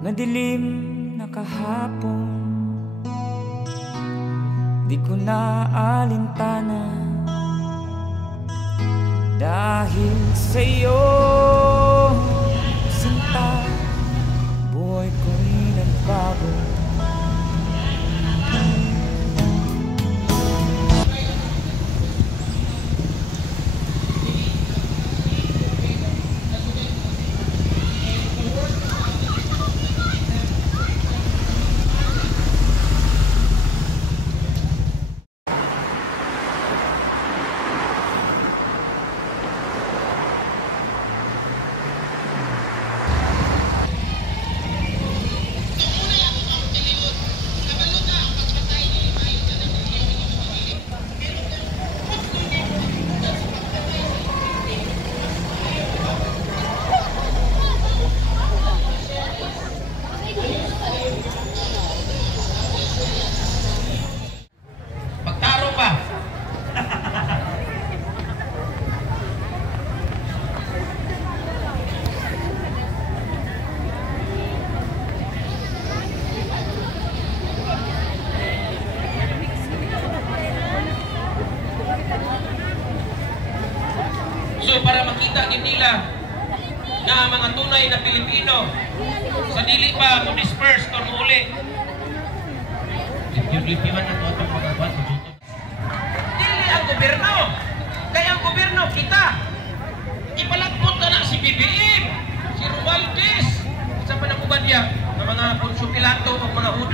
Madilim na kahapon, di ko na alintana dahil sa'yo, sinta, buhay ko'y nagbago. So para makita din nila na mga tunay na Pilipino sa dili pa mo disperse or mo uli. Yung lipiman na ito itong mga buwan sa YouTube. Dili ang gobyerno. Kaya ang gobyerno kita. Ipalagpot na si BBM, si Romualdez, sa panakubad niya, mga Poncio Pilato o mga Huda.